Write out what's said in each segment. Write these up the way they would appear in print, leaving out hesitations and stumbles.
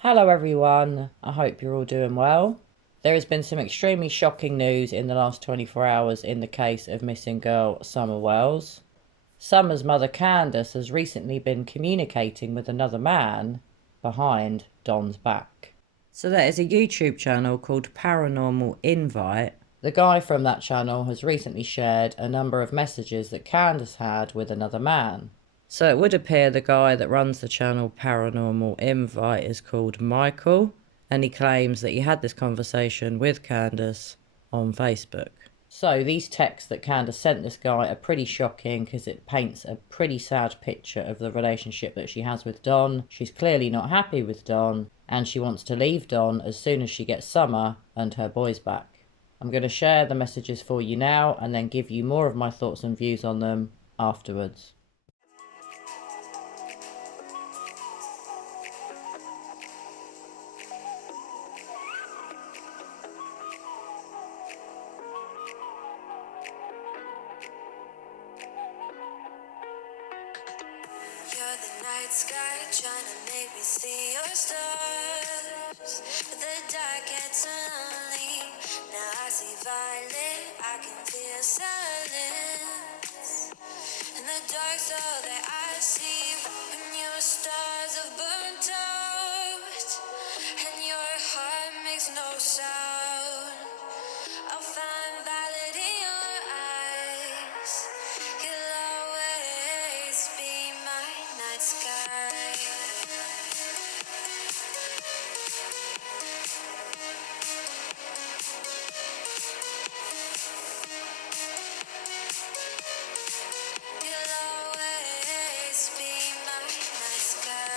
Hello everyone, I hope you're all doing well. There has been some extremely shocking news in the last 24 hours in the case of missing girl SummerWells. Summer's mother Candus has recently been communicating with another man behind Don's back. So there is a YouTube channel called Paranormal Invite. The guy from that channel has recently shared a number of messages that Candus had with another man. So it would appear the guy that runs the channel Paranormal Invite is called Michael, and he claims that he had this conversation with Candus on Facebook. So these texts that Candus sent this guy are pretty shocking because it paints a pretty sad picture of the relationship that she has with Don. She's clearly not happy with Don, and she wants to leave Don as soon as she gets Summer and her boys back. I'm going to share the messages for you now and then give you more of my thoughts and views on them afterwards. You're the night sky trying to make me see your stars, but the dark gets lonely. Now I see violet, I can feel silence. In the dark's all that I see when your stars have burnt out and your heart makes no sound. I'll find valid in your eyes. You'll always be my night sky. You'll always be my night sky.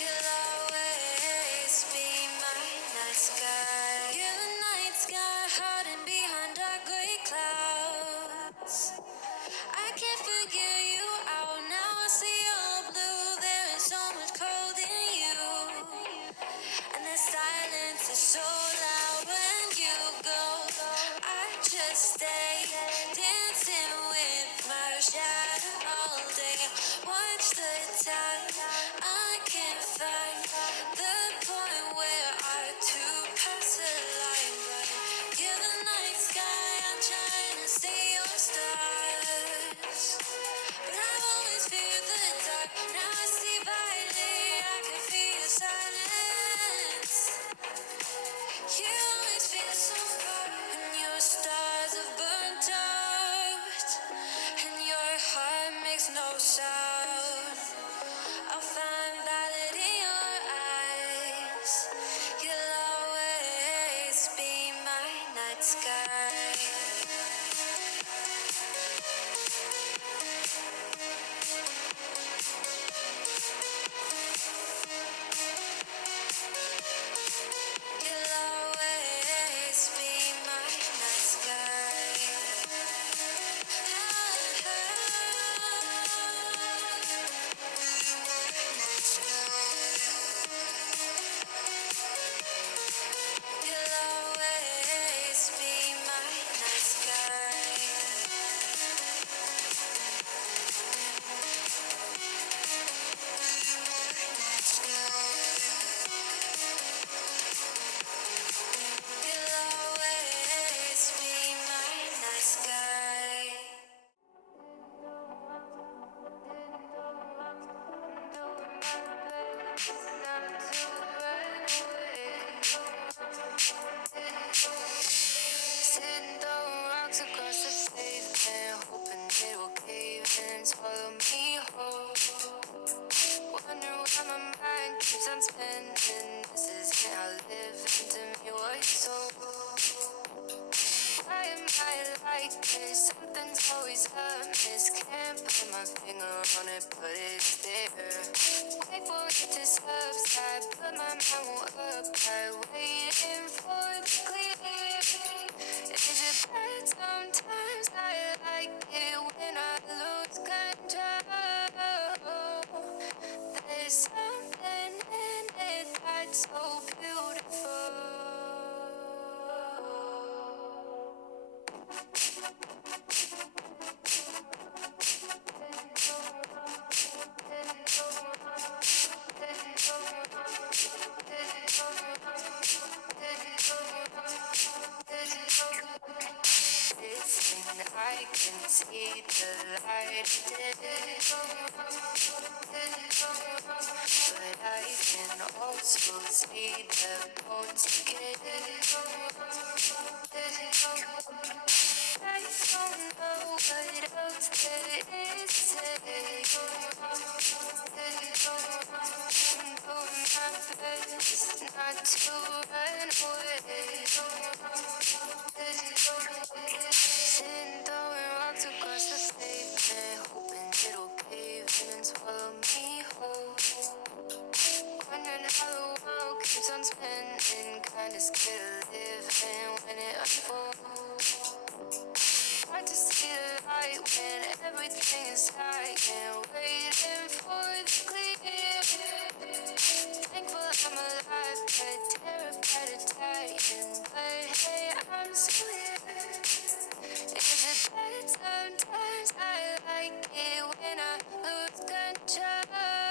You'll always be my night sky. You're the night sky hiding behind dark gray clouds. I can't figure you out now. I see all blue. There is so much cold in you, and the silence is so loud when you go. I just stay dancing with my shadow all day. Watch the time. I can't find the point where our two paths align. But you're the night sky. I'm trying to see your stars, but I've always feared the dark. Now I see violet. I can feel your silence. You always feel so far when your stars have burnt out and your heart makes no sound. I'll find valid in your eyes. You'll always be my night sky. You'll always be my night sky. You'll always be my night sky. You'll always be my night sky. Sitting throwing rocks across the pavement, hoping it will cave and swallow me whole. Wondering why my mind keeps on spinning. This isn't how living to me was told. Why am I like this? Something's always amiss. Can't put my finger on it, but it's there. Wait for it to subside, but my mind won't apply. Waiting for the clear. Is it bad sometimes? I like it when I lose control. There's something in it that's so beautiful. the light, but I can also see the bones again. I don't know what else there is to say. I'm doing my best not to run away. Sitting throwing rocks across the pavement, hoping it'll cave in and swallow me whole. Wondering how the world keeps on spinning, kinda scared of living when it unfolds. Hard to see the light when everything is dying, waiting for the clear. Thankful I'm alive, but terrified of dying. But hey, I'm still here. Is it bad sometimes? I like it when I lose control.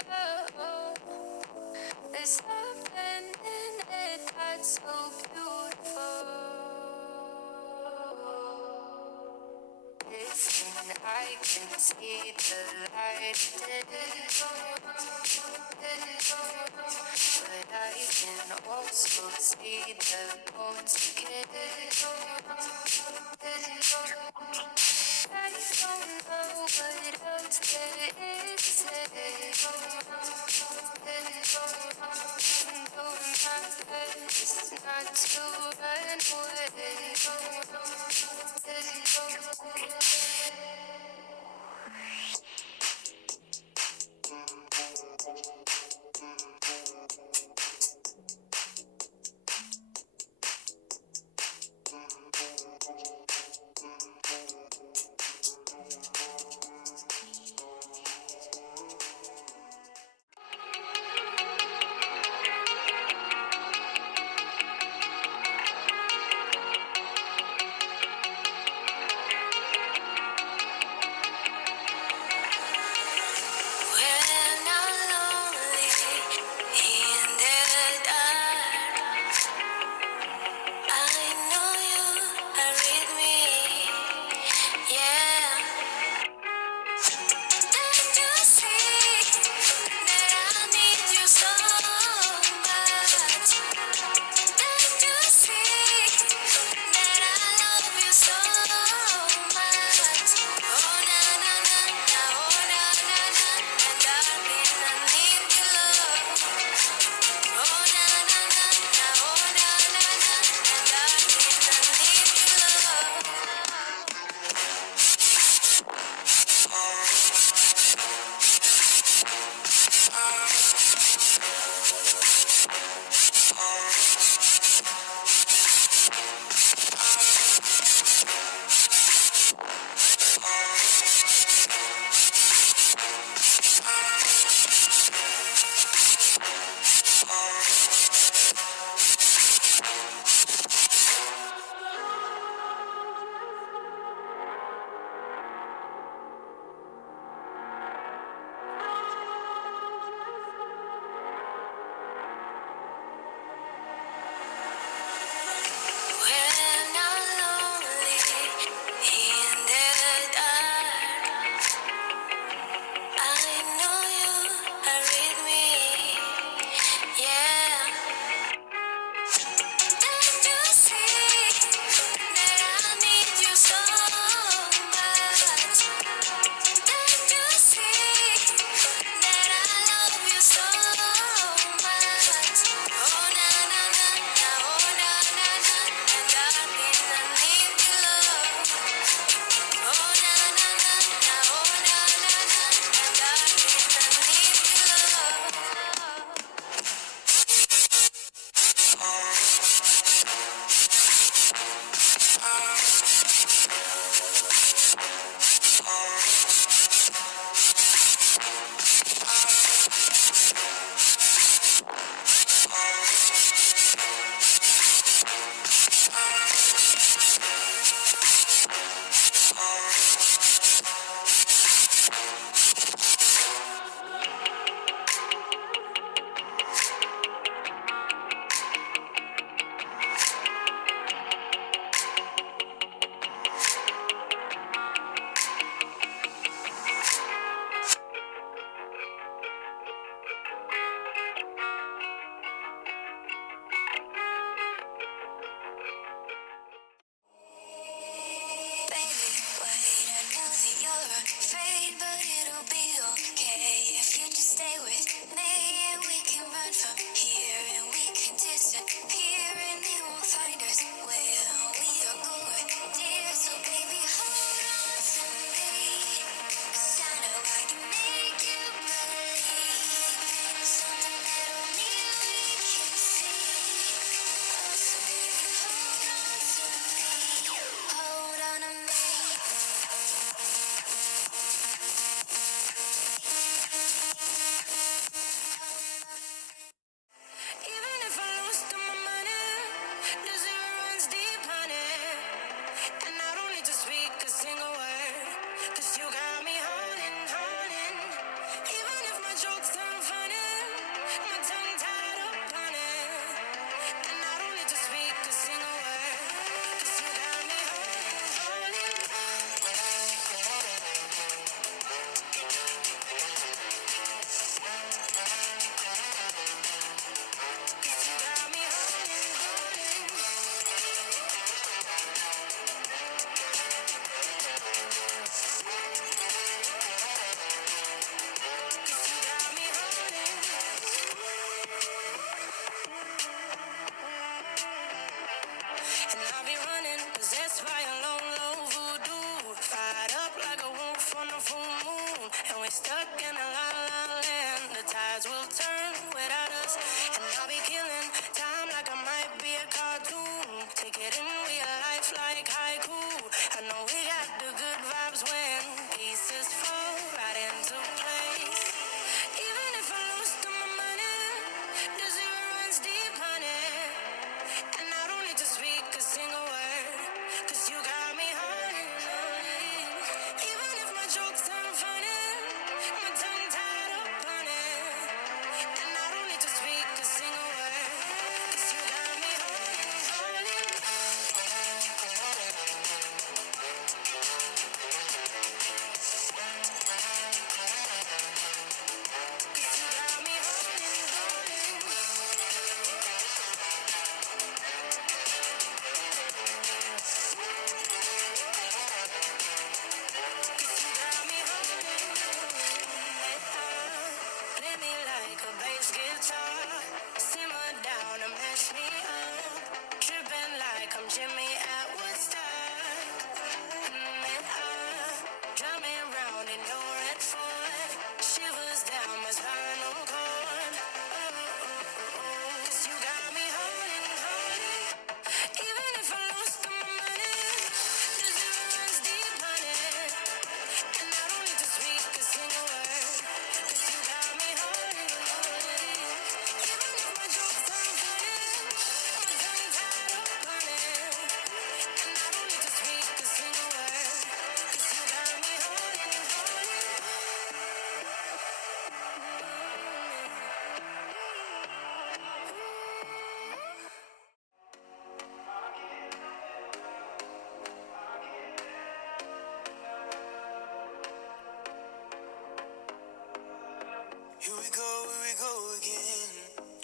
There's something in it that's so beautiful. Listen, I can see the light, but I can also see the bones again. I don't know what else there is to say. I'm doing my best not to run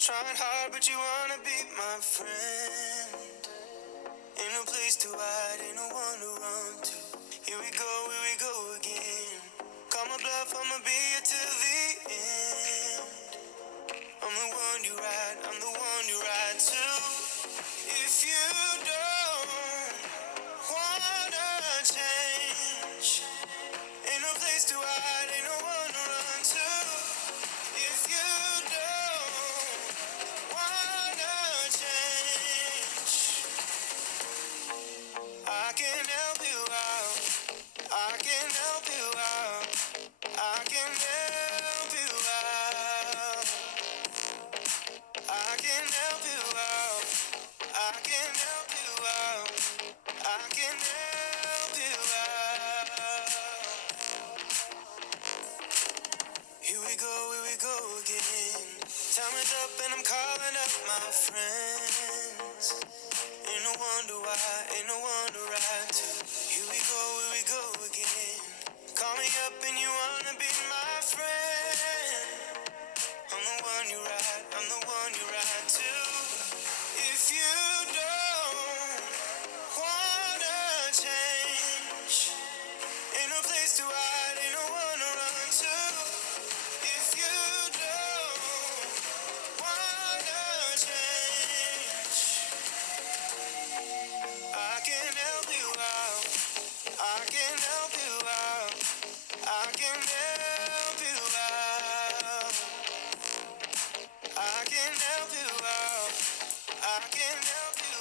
Trying hard, but you wanna be my friend. Ain't no place to hide, ain't no one to run to. Here we go again. Call my bluff, I'ma be here till the end. I'm the one you ride, I'm the one you ride to. If you don't wanna change, ain't no place to hide, ain't no one to run to. If you don't wanna change, I can help you out. I can help you out. I can help you out. I can help you out. I can help you out. I can help you out. Here we go again. Time is up and I'm calling up my friends. Ain't no wonder why, ain't no wonder right to. Here we go again. Call me up and you wanna be my friend. I'm the one you ride, I'm the one you ride to. If you don't wanna change, ain't no place to hide, ain't no one to run to. If you don't wanna change, I can help you out. I can help you out. I can help you out. I can help you out. I can help you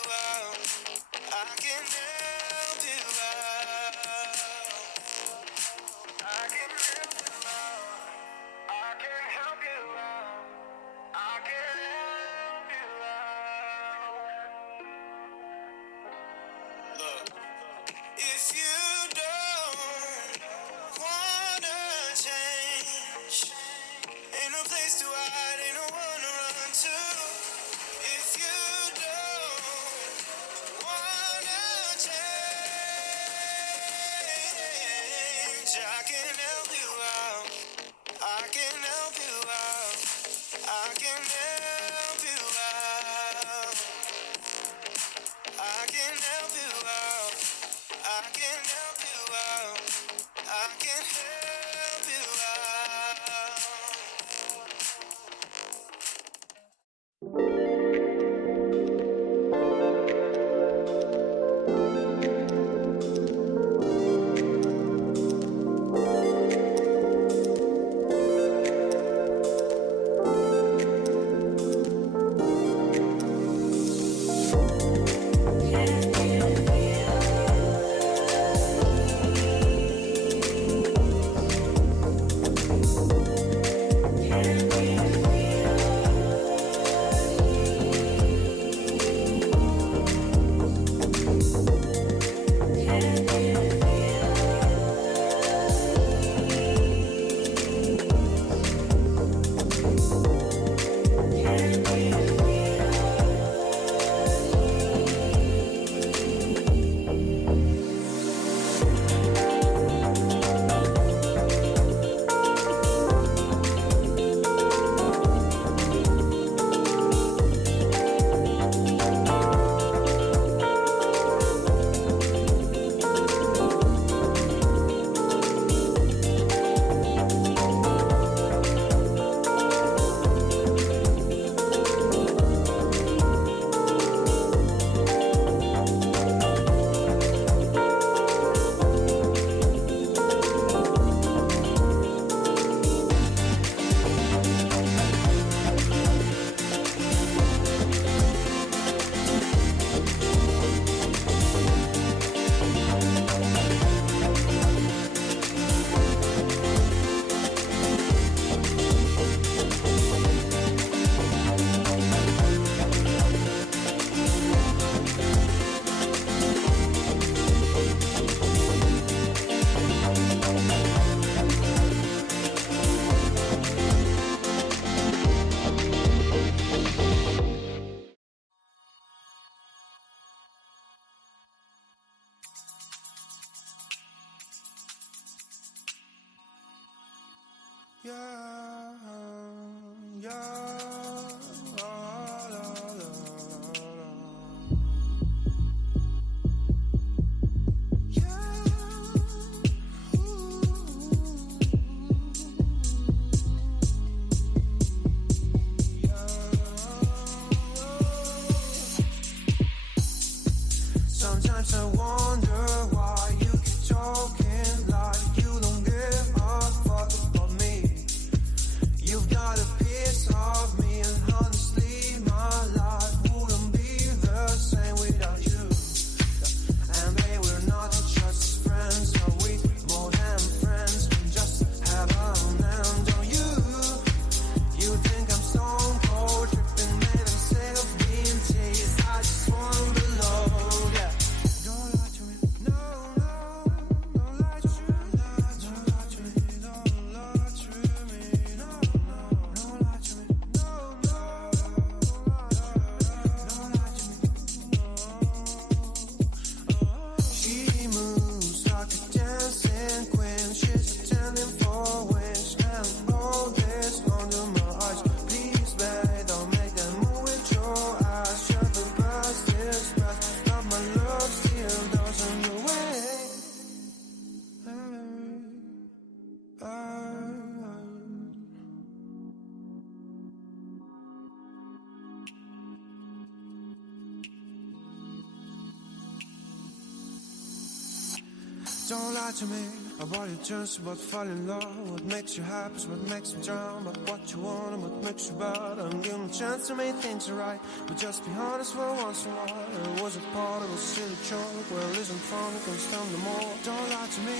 Don't lie to me about your chance, about falling in love. What makes you happy is what makes me drown. But what you want and what makes you bad. I'm giving a chance to make things right, but just be honest for once in a while. It was a part of a silly joke. Well, isn't fun, it can stand no more. Don't lie to me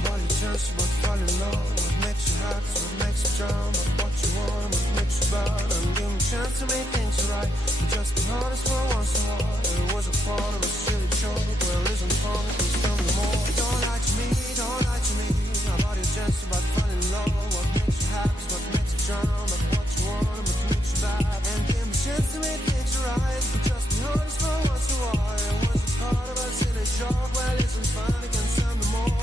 about your chance, about falling in love. What makes you happy is what makes you drown. But what you want and what makes you bad. I'm giving a chance to make things right, but just be honest for once in a while. It was a part of a silly joke. Well, isn't fun, it can stand no more. Don't lie to me about your chance, about falling in love. What makes you happy is what makes you drown. But what you want and what makes you bad. And give me a chance to make things right, but just be honest for once in a while. It was a part of a silly joke. Well, isn't fun, it can stand no more.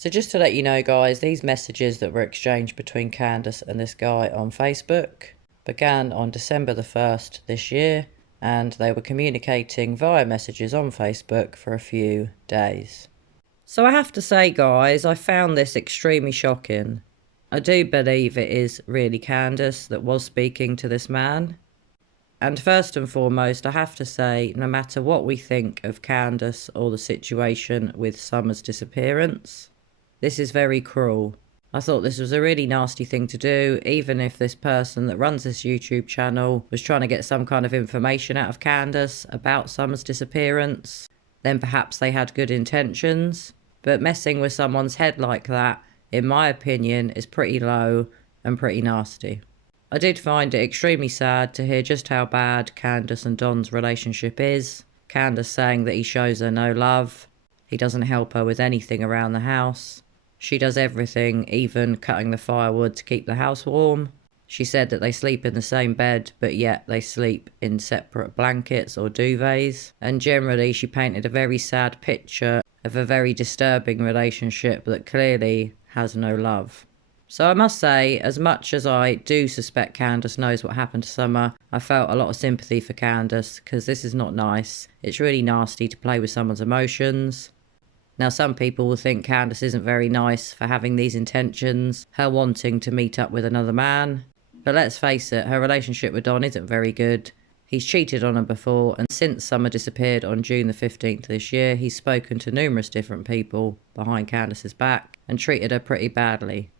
So just to let you know, guys, these messages that were exchanged between Candus and this guy on Facebook began on December the 1st this year, and they were communicating via messages on Facebook for a few days. So I have to say, guys, I found this extremely shocking. I do believe it is really Candus that was speaking to this man. And first and foremost, I have to say, no matter what we think of Candus or the situation with Summer's disappearance, this is very cruel. I thought this was a really nasty thing to do, even if this person that runs this YouTube channel was trying to get some kind of information out of Candus about Summer's disappearance, then perhaps they had good intentions. But messing with someone's head like that, in my opinion, is pretty low and pretty nasty. I did find it extremely sad to hear just how bad Candus and Don's relationship is. Candus saying that he shows her no love. He doesn't help her with anything around the house. She does everything, even cutting the firewood to keep the house warm. She said that they sleep in the same bed, but yet they sleep in separate blankets or duvets. And generally, she painted a very sad picture of a very disturbing relationship that clearly has no love. So I must say, as much as I do suspect Candus knows what happened to Summer, I felt a lot of sympathy for Candus, because this is not nice. It's really nasty to play with someone's emotions. Now, some people will think Candus isn't very nice for having these intentions, her wanting to meet up with another man. But let's face it, her relationship with Don isn't very good. He's cheated on her before, and since Summer disappeared on June the 15th this year, he's spoken to numerous different people behind Candus's back and treated her pretty badly.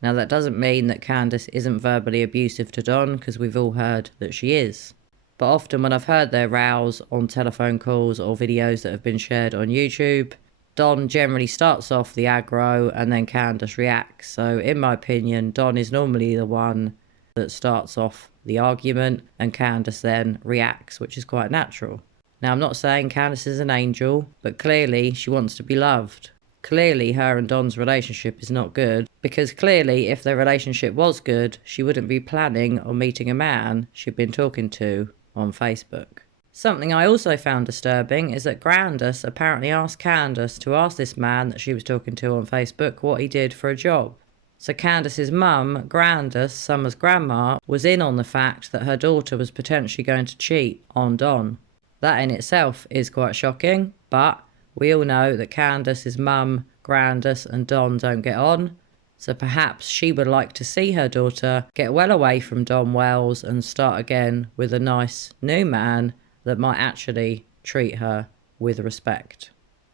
Now, that doesn't mean that Candus isn't verbally abusive to Don, because we've all heard that she is. But often when I've heard their rows on telephone calls or videos that have been shared on YouTube, Don generally starts off the aggro and then Candus reacts. So in my opinion, Don is normally the one that starts off the argument and Candus then reacts, which is quite natural. Now, I'm not saying Candus is an angel, but clearly she wants to be loved. Clearly her and Don's relationship is not good, because clearly if their relationship was good, she wouldn't be planning on meeting a man she'd been talking to on Facebook. Something I also found disturbing is that Candus apparently asked Candus to ask this man that she was talking to on Facebook what he did for a job. So Candus's mum, Candus, Summer's grandma, was in on the fact that her daughter was potentially going to cheat on Don. That in itself is quite shocking, but we all know that Candus's mum, Candus and Don don't get on. So perhaps she would like to see her daughter get well away from DonWells and start again with a nice new man that might actually treat her with respect.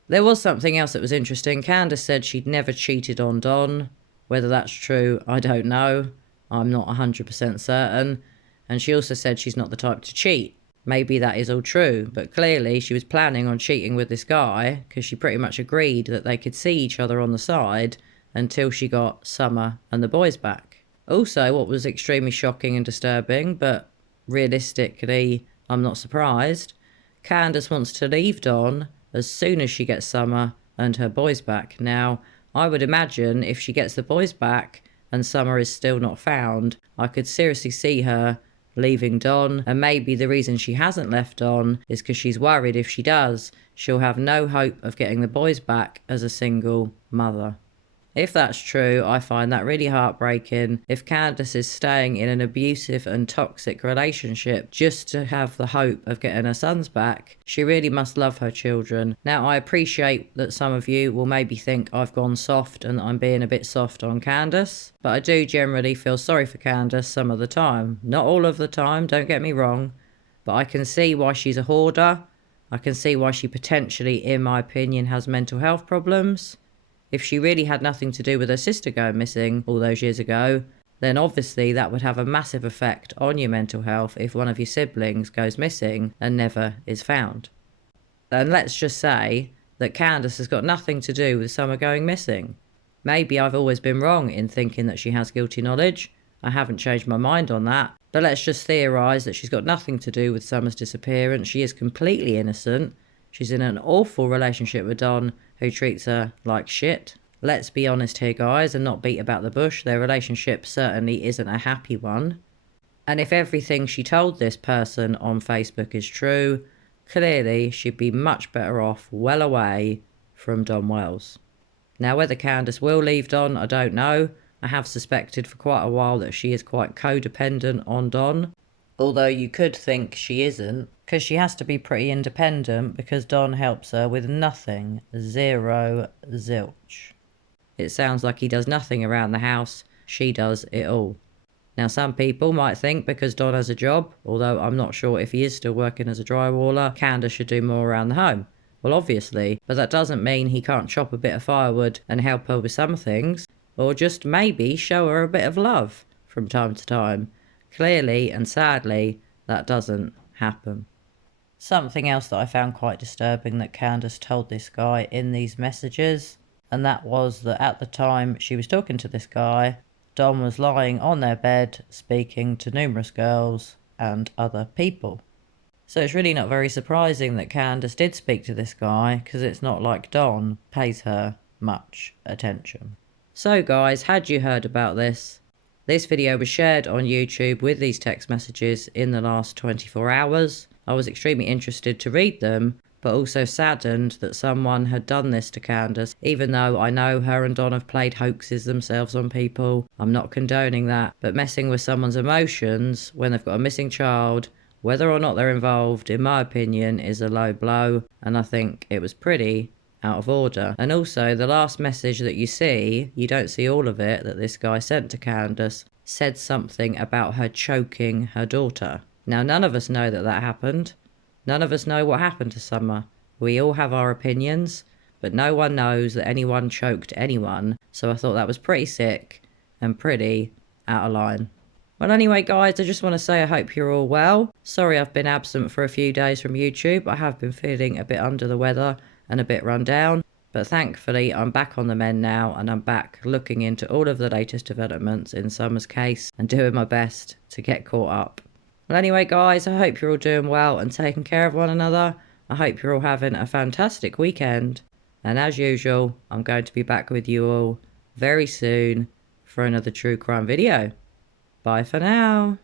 There was something else that was interesting. Candus said she'd never cheated on Don. Whether that's true, I don't know. I'm not 100% certain. And she also said she's not the type to cheat. Maybe that is all true, but clearly she was planning on cheating with this guy because she pretty much agreed that they could see each other on the side until she got Summer and the boys back. Also, what was extremely shocking and disturbing, but realistically, I'm not surprised, Candus wants to leave Don as soon as she gets Summer and her boys back. Now, I would imagine if she gets the boys back and Summer is still not found, I could seriously see her leaving Don, and maybe the reason she hasn't left Don is because she's worried if she does, she'll have no hope of getting the boys back as a single mother. If that's true, I find that really heartbreaking. If Candus is staying in an abusive and toxic relationship just to have the hope of getting her sons back, she really must love her children. Now, I appreciate that some of you will maybe think I've gone soft and I'm being a bit soft on Candus, but I do generally feel sorry for Candus some of the time. Not all of the time, don't get me wrong, but I can see why she's a hoarder. I can see why she potentially, in my opinion, has mental health problems. If she really had nothing to do with her sister going missing all those years ago, then obviously that would have a massive effect on your mental health if one of your siblings goes missing and never is found. And let's just say that Candus has got nothing to do with Summer going missing. Maybe I've always been wrong in thinking that she has guilty knowledge. I haven't changed my mind on that. But let's just theorise that she's got nothing to do with Summer's disappearance. She is completely innocent. She's in an awful relationship with Don, who treats her like shit. Let's be honest here, guys, and not beat about the bush. Their relationship certainly isn't a happy one. And if everything she told this person on Facebook is true, clearly she'd be much better off well away from DonWells. Now, whether Candus will leave Don, I don't know. I have suspected for quite a while that she is quite codependent on Don. Although you could think she isn't, because she has to be pretty independent because Don helps her with nothing. Zero zilch. It sounds like he does nothing around the house. She does it all. Now, some people might think because Don has a job, although I'm not sure if he is still working as a drywaller, Candus should do more around the home. Well, obviously, but that doesn't mean he can't chop a bit of firewood and help her with some things, or just maybe show her a bit of love from time to time. Clearly and sadly, that doesn't happen. Something else that I found quite disturbing that Candus told this guy in these messages, and that was that at the time she was talking to this guy, Don was lying on their bed speaking to numerous girls and other people. So it's really not very surprising that Candus did speak to this guy, because it's not like Don pays her much attention. So guys, had you heard about this? This video was shared on YouTube with these text messages in the last 24 hours. I was extremely interested to read them, but also saddened that someone had done this to Candus, even though I know her and Don have played hoaxes themselves on people. I'm not condoning that, but messing with someone's emotions when they've got a missing child, whether or not they're involved, in my opinion, is a low blow, and I think it was pretty out of order. And also, the last message that you see, you don't see all of it, that this guy sent to Candus, said something about her choking her daughter. Now, none of us know that that happened. None of us know what happened to Summer. We all have our opinions, but no one knows that anyone choked anyone, so I thought that was pretty sick and pretty out of line. Well, anyway, guys, I just want to say I hope you're all well. Sorry I've been absent for a few days from YouTube. I have been feeling a bit under the weather and a bit run down, but thankfully I'm back on the mend now, and I'm back looking into all of the latest developments in Summer's case and doing my best to get caught up. Well, anyway, guys, I hope you're all doing well and taking care of one another. I hope you're all having a fantastic weekend, and as usual, I'm going to be back with you all very soon for another true crime video. Bye for now.